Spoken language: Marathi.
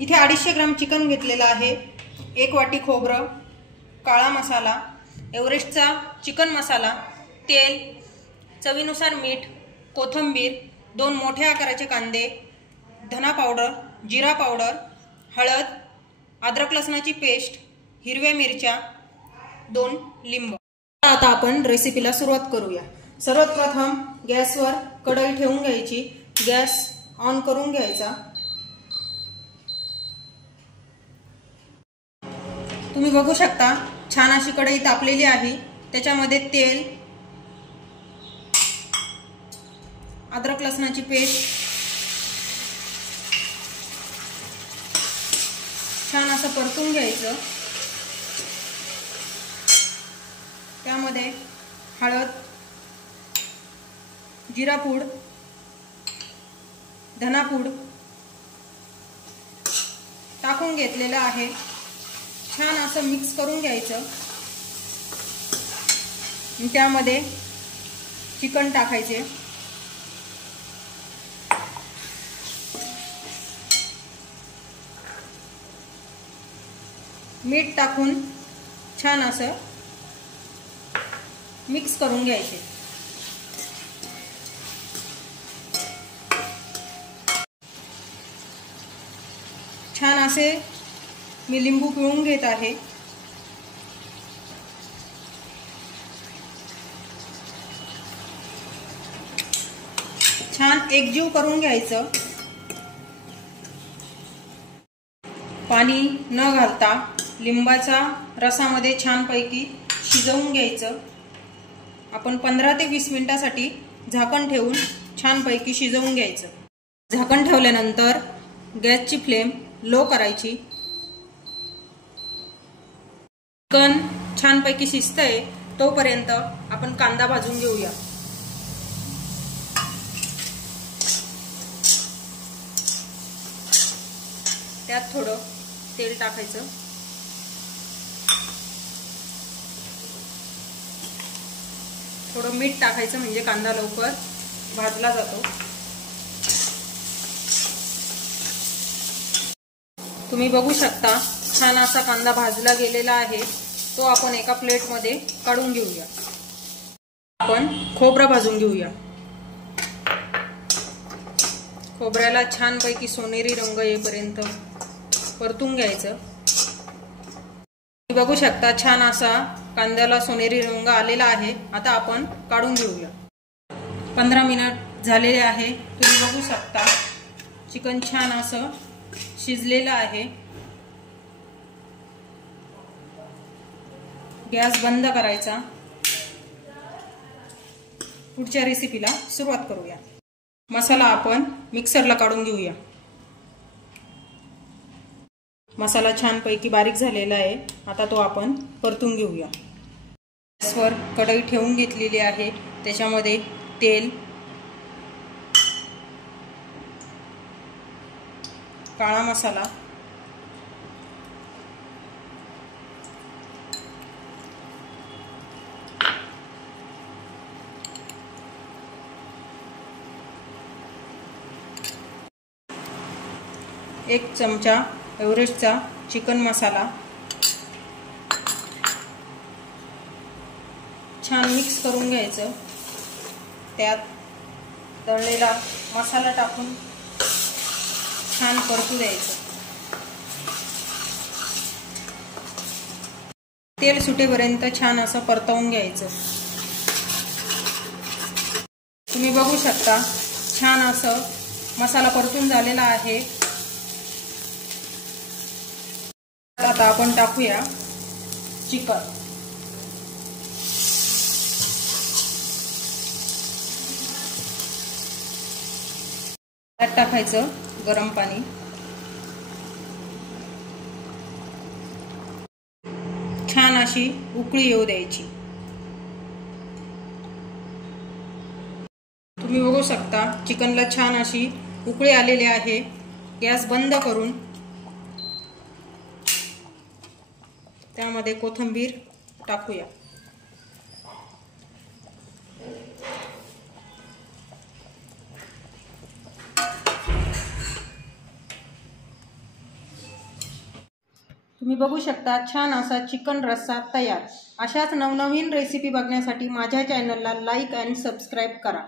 इथे 250 ग्राम चिकन घेतलेला आहे, 1 वाटी खोबरं, काळा मसाला, एव्हरेस्टचा चिकन मसाला, तेल, चवीनुसार मीठ, कोथिंबीर, 2 मोठ्या आकाराचे कांदे, धना पावडर, जिरा पावडर, हळद, अद्रक लसणाची पेस्ट, हिरव्या मिरच्या, 2 लिंबू। आता आपण रेसिपीला सुरुवात करूया। सर्वात प्रथम गॅसवर कढई ठेवून घ्यायची, गॅस ऑन करून घ्यायचा। तुम्ही बघू शकता छान अशी कढई तापलेली आहे। त्याच्यामध्ये तेल, अद्रक लसणाची पेस्ट, छान असं परतून घ्यायचं। त्यामध्ये हळद, जिरा पूड, धना पूड टाकून घेतलेलं आहे। छान असं मिक्स करून घ्यायचं। त्यामध्ये चिकन टाकायचे, मीठ टाकून छान असं मिक्स करून घ्यायचे। छान असे मी लिंबू पिळून घेत आहे। छान एकजीव करून घ्यायचं। पाणी न घालता लिंबाच्या रसामध्ये छानपैकी शिजवून घ्यायचं। आपण 15 ते 20 मिनिटांसाठी झाकण ठेवून छानपैकी शिजवून घ्यायचं। झाकण ठेवल्यानंतर गॅसची फ्लेम लो करायची। चिकन छानपैकी शिजतंय तोपर्यंत आपण कांदा भाजून घेऊया। त्यात थोडं तेल टाकायचं, थोडं मीठ टाकायचं म्हणजे कांदा लवकर भाजला जातो। तुम्ही बघू शकता छान असा कांदा भाजला गेलेला आहे। तो आपण एका प्लेटमध्ये काढून घेऊया। आपण खोबरं भाजून घेऊया। खोबऱ्याला छानपैकी सोनेरी रंग येईपर्यंत परतून घ्यायचं। बघू शकता छान असा कांद्याला सोनेरी रंग आलेला आहे। आता आपण काढून घेऊया। 15 मिनिट झालेले आहे। तुम्ही बघू शकता चिकन छान असं शिजलेलं आहे। गॅस बंद करायचा। पुढच्या रेसिपीला सुरुवात करूया। मसाला आपण मिक्सरला काढून घेऊया। मसाला छानपैकी बारीक झालेला आहे। आता तो आपण परतून घेऊया। गॅसवर कढई ठेवून घेतलेली आहे। त्याच्यामध्ये तेल, काळा मसाला, एक चमचा एव्हरेस्टचा चिकन मसाला छान मिक्स करून घ्यायचं। त्यात तळलेला मसाला टाकून छान परतू द्यायचं। तेल सुटेपर्यंत छान असं परतवून घ्यायचं। तुम्ही बघू शकता छान असं मसाला परतून झालेला आहे। आता आपण टाकूया चिकन। त्यात टाकायचं गरम पाणी, छान अशी उकळी येऊ द्यायची। तुम्ही बघू शकता चिकनला छान अशी उकळी आलेली आहे। गॅस बंद करून त्यामध्ये कोथिंबीर टाकूया। तुम्ही बघू शकता छान असा चिकन रस्सा तयार। अशाच नवनवीन रेसिपी बघण्यासाठी माझ्या चॅनलला लाईक आणि सबस्क्राईब करा।